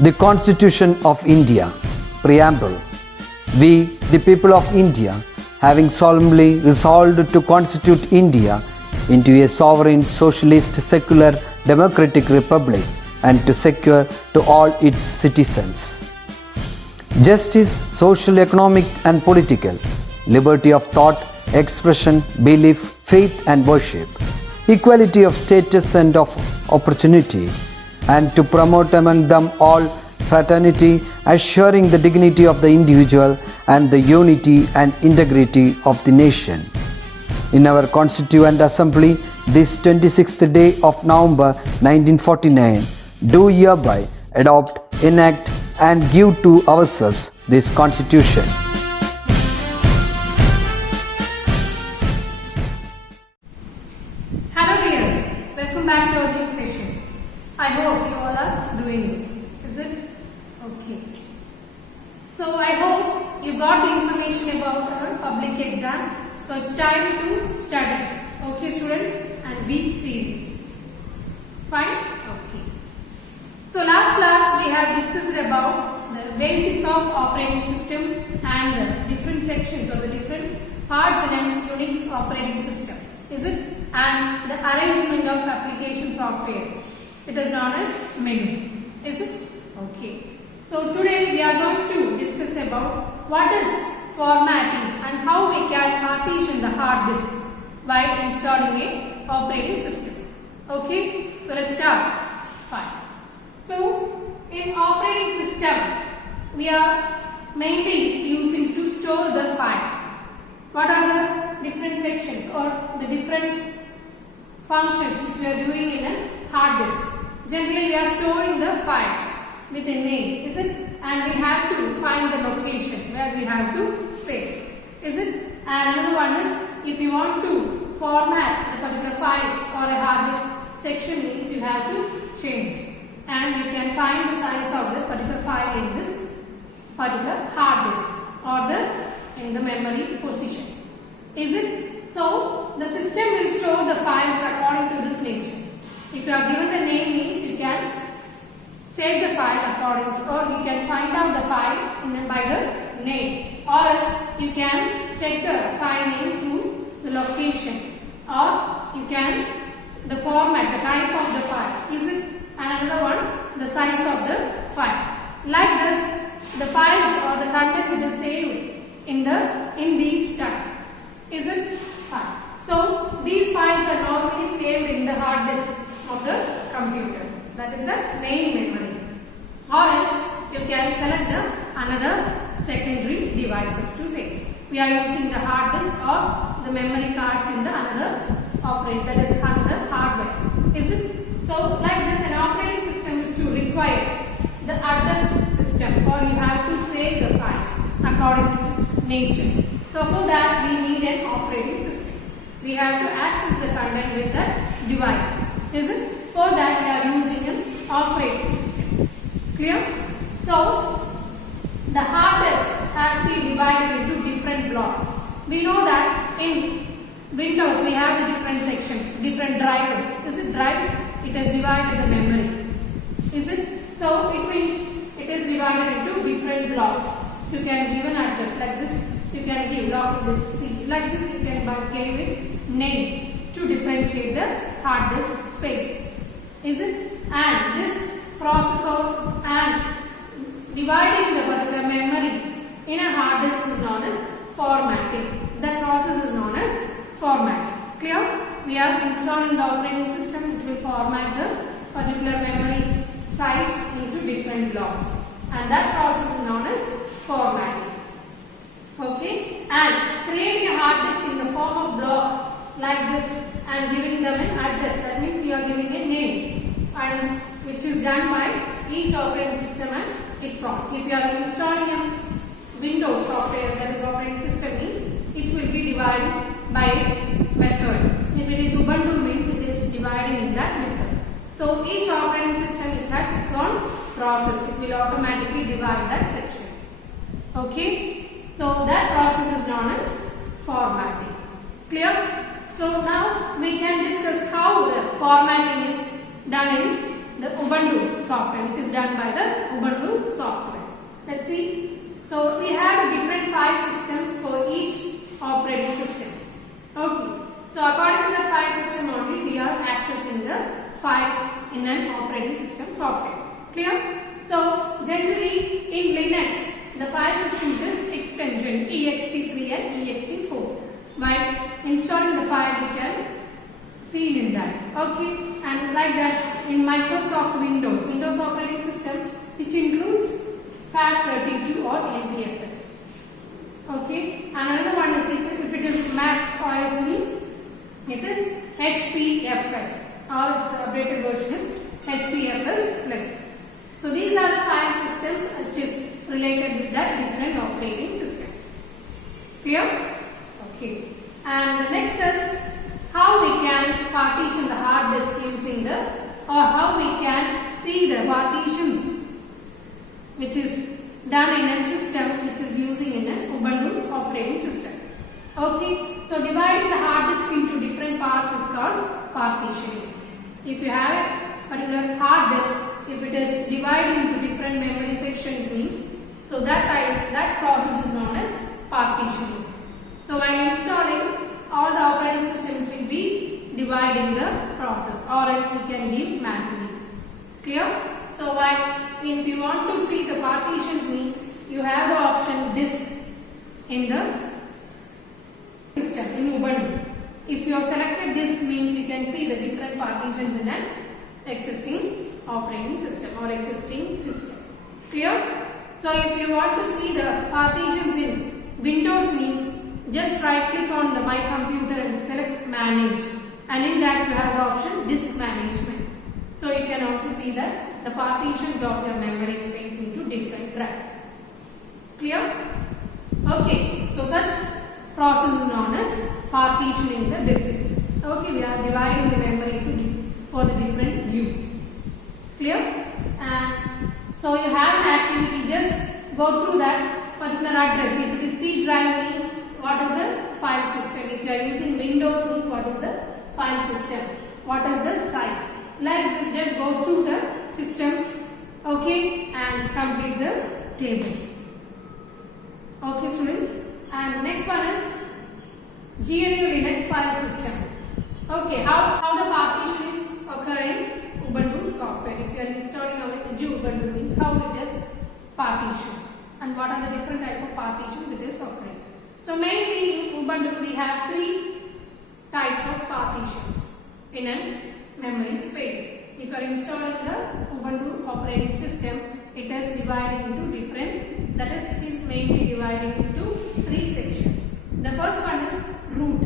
The Constitution of India, Preamble. We, the people of India, having solemnly resolved to constitute India into a sovereign, socialist, secular, democratic republic and to secure to all its citizens justice, social, economic and political, liberty of thought, expression, belief, faith and worship, equality of status and of opportunity, and to promote among them all fraternity, assuring the dignity of the individual and the unity and integrity of the nation. In our Constituent Assembly, this 26th day of November 1949, do hereby adopt, enact and give to ourselves this Constitution. Hello dears, welcome back to our new session. I hope you all are doing good. Is it? Okay. So I hope you got the information about our public exam. So it's time to study. Okay students, and be serious. Fine? Okay. So last class we have discussed about the basics of operating system and the different sections or the different parts in a Unix operating system. Is it? And the arrangement of application softwares. It is known as menu. Is it? Okay. So today we are going to discuss about what is formatting and how we can partition the hard disk while installing a operating system. Okay. So let's start. Fine. So in operating system we are mainly using to store the file. What are the different sections or the different functions which we are doing in a hard disk? Generally we are storing the files with a name, is it? And we have to find the location where we have to save, is it? And another one is, if you want to format the particular files or a hard disk section means you have to change, and you can find the size of the particular file in this particular hard disk or in the memory position, is it? So the system will store the files according to this nature. If you are given the name means you can save the file according to, or you can find out the file by the name, or else you can check the file name through the location, or you can the format, the type of the file, is it? And another one, the size of the file. Like this, the files or the contents it is saved in these type, is it? Fine. So these files are normally saved in the hard disk of the computer. That is the main memory. Or else you can select another secondary devices to save. We are using the hard disk or the memory cards in the another operating, that is another hardware. Is it? So like this, an operating system is to require the address system, or you have to save the files according to its nature. So for that we need an operating system. We have to access the content with the devices. Is it? For that we are using an operating system. Clear? So the hard disk has been divided into different blocks. We know that in Windows we have the different sections, different drivers. Is it drive? It is divided the memory. Is it? So it means it is divided into different blocks. You can give an address like this. You can give block disk C. Like this you can give it name to differentiate the hard disk space. Is it? And this processor and dividing the particular memory in a hard disk is known as formatting. That process is known as formatting. Clear? We are installing the operating system. It will format the particular memory size into different blocks, and that process is known as formatting. Okay? And creating a hard disk in the form of block like this and giving them an address. That means you are giving a name, and which is done by each operating system and its own. If you are installing a Windows software, that is operating system, means it will be divided by its method. If it is Ubuntu means it is dividing in that method. So each operating system it has its own process. It will automatically divide that sections. Okay? So that process is known as formatting. Clear? So now we can discuss how the formatting is done in the Ubuntu software, which is done by the Ubuntu software. Let's see. So we have a different file system for each operating system. Okay. So according to the file system only, we are accessing the files in an operating system software. Clear? So generally in Linux, the file system is extension ext3 and ext4. By installing the file, we can see in that. Okay, and like that in Microsoft Windows operating system, which includes FAT32 or NTFS. Okay, and another one is if it is Mac OS means it is HPFS, or its updated version is HPFS plus. So these are the file systems which is related with the different operating systems. Clear? Okay. And the next is how we can partition the hard disk using or how we can see the partitions which is done in a system which is using in an Ubuntu operating system. Okay. So dividing the hard disk into different parts is called partitioning. If you have a particular hard disk, if it is divided into different memory sections means, so that process is known as partitioning. So while installing, all the operating system will be dividing the process, or else we can give manually. Clear? So while if you want to see the partitions means, you have the option disk in the system in Ubuntu. If you have selected disk means you can see the different partitions in an existing operating system or existing system. Clear? So if you want to see the partitions in Windows means, just right click on the My Computer and select Manage, and in that you have the option Disk Management. So you can also see that the partitions of your memory space into different drives. Clear? Okay, so such process is known as partitioning the disk. Okay, we are dividing the memory for the different use. Clear? And so you have an activity, just go through that particular address. If it is C drive means what is the file system? If you are using Windows means what is the file system? What is the size? Like this, just go through the systems, okay, and complete the table. Okay, students. And next one is GNU Linux file system. Okay, how the partition is occurring Ubuntu software. If you are installing our Ubuntu means how it is partitions and what are the different type of partitions it is occurring. So mainly in Ubuntu we have three types of partitions in a memory space. If you are installing the Ubuntu operating system, it is divided into different, that is it is mainly divided into three sections. The first one is root,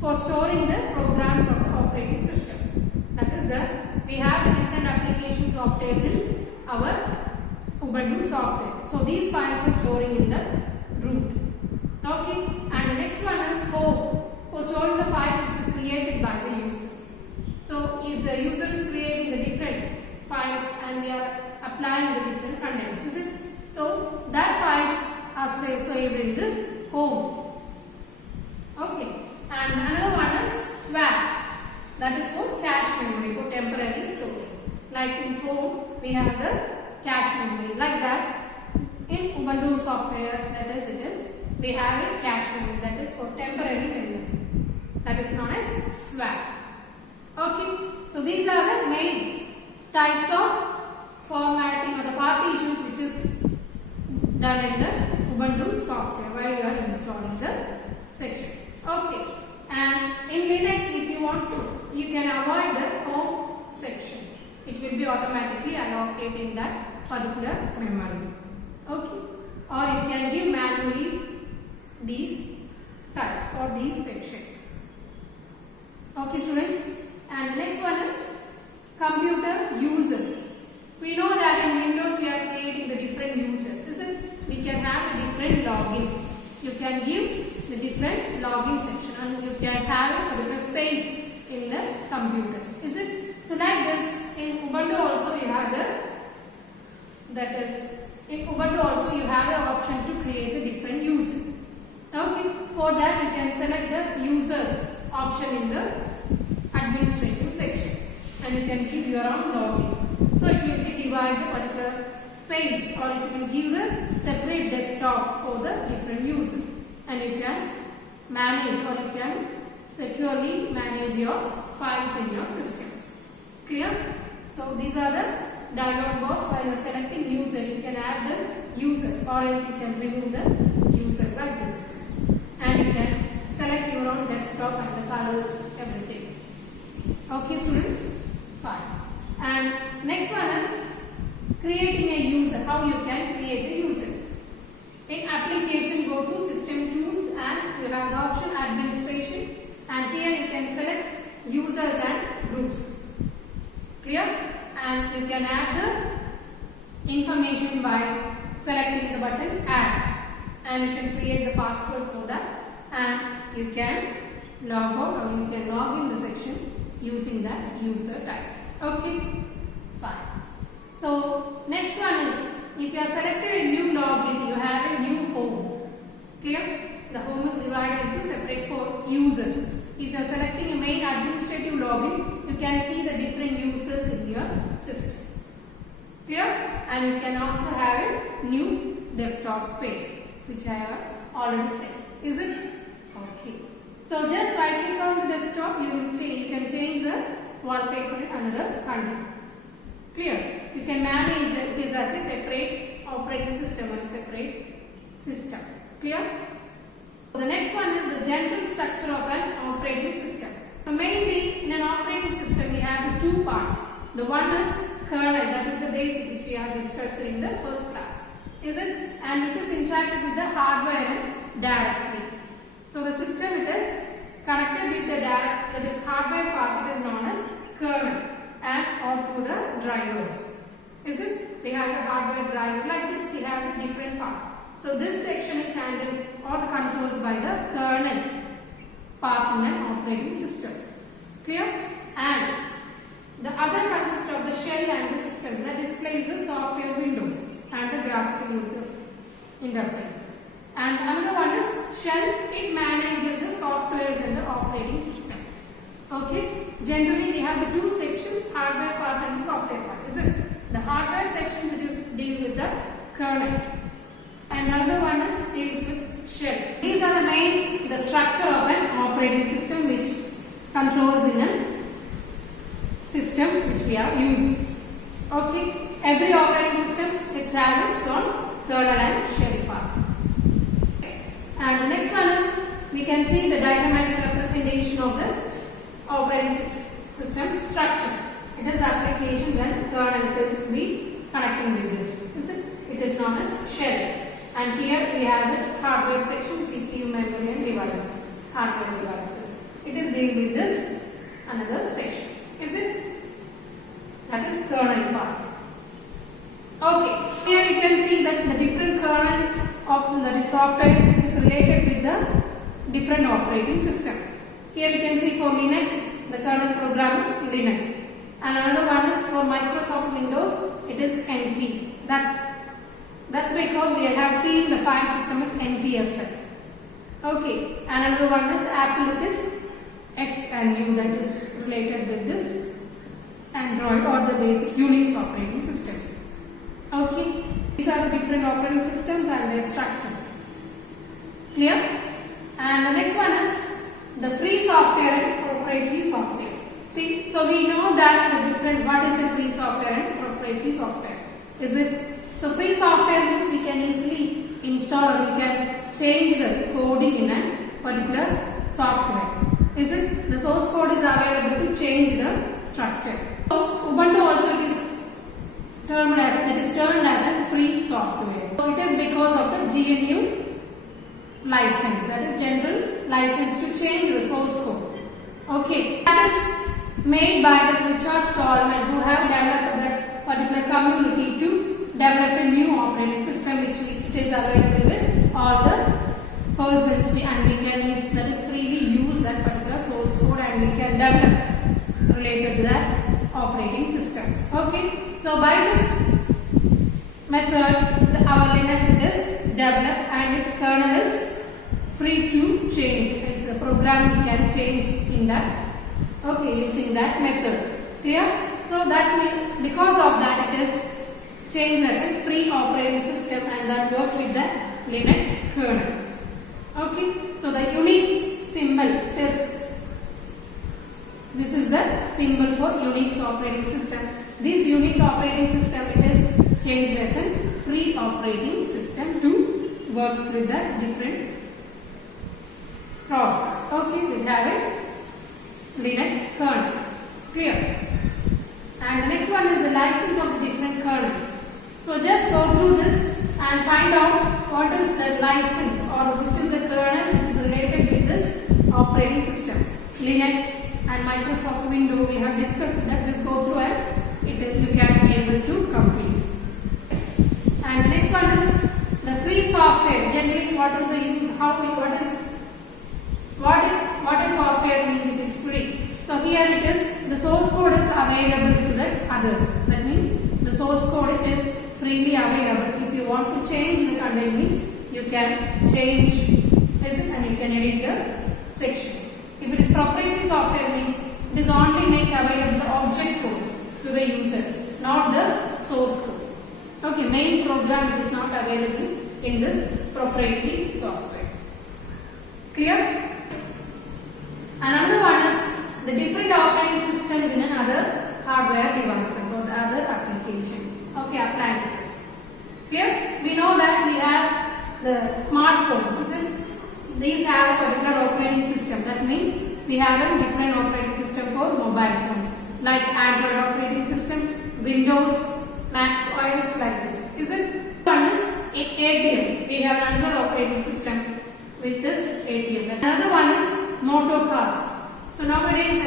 for storing the programs of the operating system. That is we have different application softwares in our Ubuntu software. So these files are storing in the root. Okay, and the next one is home, for storing the files which is created by the user. So if the user is creating the different files and we are applying the different contents, is it? So that files are saved in this home. Okay, and another one is swap, that is for cache memory, for temporary storage. Like in phone we have the cache memory, like that in Ubuntu software, that is we have a cache memory, that is for temporary memory, that is known as swap. Okay, so these are the main types of formatting or the partitions which is done in the Ubuntu software while you are installing the section. Okay, and in Linux if you want to, you can avoid the home section. It will be automatically allocated in that particular memory. Okay, or you can give manually these types or these sections. Okay, students, and the next one is computer users. We know that in Windows we are creating the different users, is it? We can have a different login. You can give the different login section and you can have a particular space in the computer, is it? So like this, in Ubuntu also you have in Ubuntu also you have the option to create a different user. Okay, for that you can select the users option in the administrative sections and you can give your own login. divide the particular space, or it will give the separate desktop for the different users, and you can manage, or you can securely manage your files in your systems. Clear? So these are the dialog box. While you are selecting user, you can add the user, or else you can remove the user like this, and you can select your own desktop and the colors, everything. Okay students? Fine. And next one is creating a user. How you can create a user? In application, go to system tools and you have the option administration, and here you can select users and groups. Clear? And you can add the information by selecting the button add, and you can create the password for that, and you can log out or you can log in the section using that user type. Okay, fine. So next one is, if you have selected a new login, you have a new home. Clear? The home is divided into separate for users. If you are selecting a main administrative login, you can see the different users in your system. Clear? And you can also have a new desktop space, which I have already said. Is it? Okay. So just right click on the desktop, you can change the wallpaper in another country. Clear? You can manage this as a separate operating system and separate system. Clear? The next one is the general structure of an operating system. So mainly in an operating system we have the two parts. The one is kernel, that is the basic which we have discussed in the first class. Is it? And which is interacted with the hardware and directly. So the system, it is connected with the direct, that is hardware part, it is known as kernel, and or through the drivers. Is it? We have the hardware driver, like this we have a different part. So this section is handled, all the controls by the kernel part in an operating system. Clear? And the other consists of the shell and the system that displays the software windows and the graphical user interfaces. And another one is shell, it manages the softwares and the operating systems. Okay? Generally we have the two sections, hardware part and software part. Is it? The hardware section deal with the kernel, and another one is deals with shell. These are the structure of an operating system which controls in a system which we are using. Okay? Every operating system, it has its own kernel and shell part. And the next one is, we can see the diagrammatic representation of the operating system structure. It is applications and kernel will be connecting with this. It is known as shell. And here we have the hardware section, CPU, memory and devices, hardware devices. It is dealing with this another section. Is it? That is kernel part. Okay. Here you can see that the different kernel of the software which is related with the different operating systems. Here you can see for Linux, the kernel program is Linux. And another one is for Microsoft Windows, it is NT. That's because we have seen the file system is NTFS. Okay. And another one is Apple, it is X and U, that is related with this Android or the basic Unix operating systems. Okay. These are the different operating systems and their structures. Clear? And the next one is the free software and proprietary software. See, so we know that the different, what is a free software and proprietary software? Is it? So free software means we can easily install or we can change the coding in a particular software. Is it? The source code is available to change the structure. So Ubuntu also it is termed as a free software. So it is because of the GNU license, that is general license to change the source code. Okay, that is made by the Richard Stallman, who have developed that particular community to develop a new operating system which it is available with all the persons, and we can use, that is freely use that particular source code, and we can develop related to that operating systems. Okay, so by this method our Linux is developed and its kernel is free to change. It's a program we can change in that, okay, using that method. Clear? So that means because of that it is changed as a free operating system and that work with the Linux kernel. Okay, so the Unix symbol is, this is the symbol for Unix operating system. This Unix operating system it is changed as a free operating system to work with the different process. Okay, we have a Linux kernel. Clear? And the next one is the license of the different kernels. So just go through this and find out what is the license or which is the kernel which is related with this operating system. Linux and Microsoft Windows we have discussed that. Just go through and you can be able to complete. And the next one is the free software. Generally, what is the use? What is software means? It is free. So here it is. The source code is available to the others. That means the source code it is freely available. If you want to change the content means you can change this and you can edit the sections. If it is proprietary software means it is only make available the object code to the user, not the source code. Okay, main program it is not available in this proprietary software. Clear? And another one is the different operating systems in another hardware devices or the other applications. Okay, appliances. Clear? We know that we have the smartphones, isn't it? These have a particular operating system. That means we have a different operating system for mobile phones, like Android operating system, Windows, Mac OS, like this. Is it? One is ATM. We have another operating system with this ATM. Another one is motor cars. So nowadays,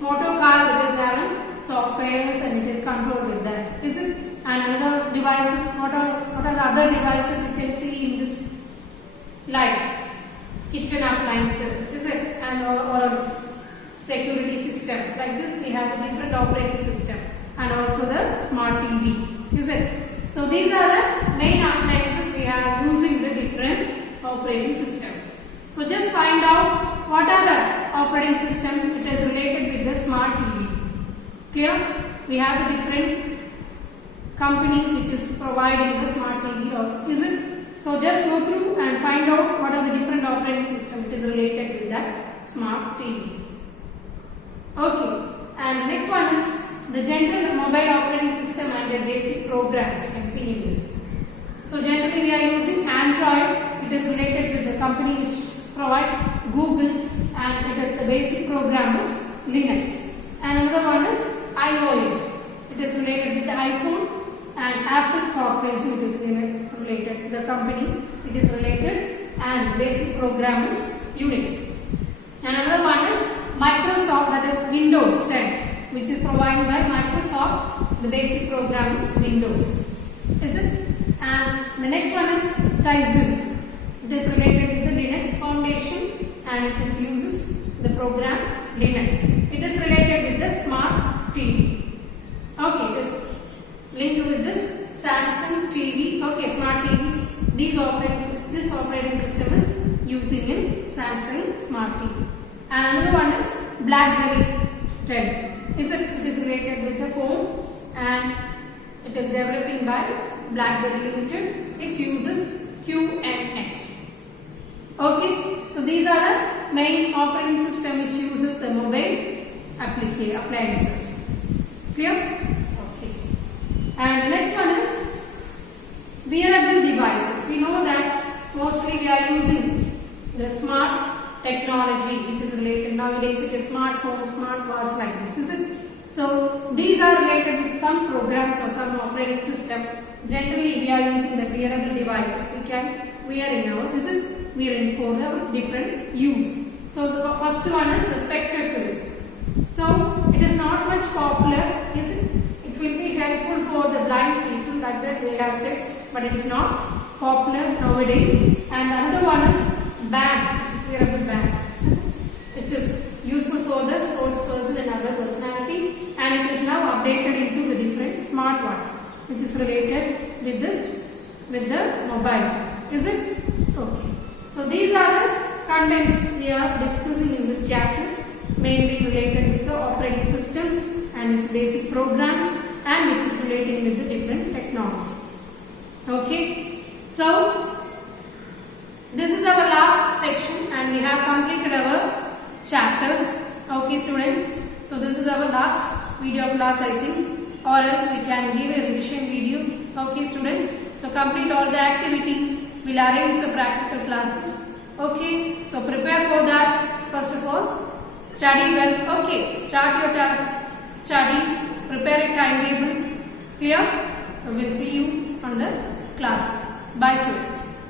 motor cars it is having softwares and it is controlled with that. Is it? And other devices. What are the other devices you can see in this? Like kitchen appliances. Is it? And or security systems. Like this, we have a different operating system. And also the smart TV. Is it? So these are the main appliances we are using the different operating systems. So just find out what are the operating system it is related with the smart TV. Clear? We have the different companies which is providing the smart TV or is it? So just go through and find out what are the different operating system it is related with that smart TVs. Okay. And next one is the general mobile operating system and their basic programs you can see in this. So generally we are using Android. It is related with the company which provides Google and it is the basic program is Linux. And another one is iOS. It is related with the iPhone and Apple Corporation. It is related to the company. It is related and basic program is Unix. And another one is Microsoft, that is Windows 10. Which is provided by Microsoft. The basic program is Windows. Is it? And the next one is Tizen. It is related with the Linux Foundation and it uses the program Linux. It is related with the smart TV. Okay, it is linked with this Samsung TV. Okay, smart TVs. This operating system is using in Samsung smart TV. And another one is BlackBerry 10. It is related with the phone and it is developing by BlackBerry Limited. It uses QNX. Okay, so these are the main operating system which uses the mobile appliances. Clear? Okay. And the next one is wearable devices. We know that mostly we are using the smart technology which is related nowadays it is smartphone, smartwatch like this, is it? So these are related with some programs or some operating system. Generally we are using the wearable devices. We can wear in our, is it? Wearing for the different use. So the first one is the spectacles. So it is not much popular, is it? It will be helpful for the blind people like that they have said, but it is not popular nowadays. And another one is band. Wearable bands, which is useful for the sports person and other personality, and it is now updated into the different smartwatch, which is related with this with the mobile phones. Is it? Okay. So these are the contents we are discussing in this chapter, mainly related with the operating systems and its basic programs and which is relating with the different technologies. Okay, so this is our last section and we have completed our chapters. Okay students, so this is our last video class I think, or else we can give a revision video. Okay student, so complete all the activities, we'll arrange the practical classes. Okay, so prepare for that. First of all, study well. Okay, start your studies, prepare a timetable. Clear? So we'll see you on the classes. Bye students.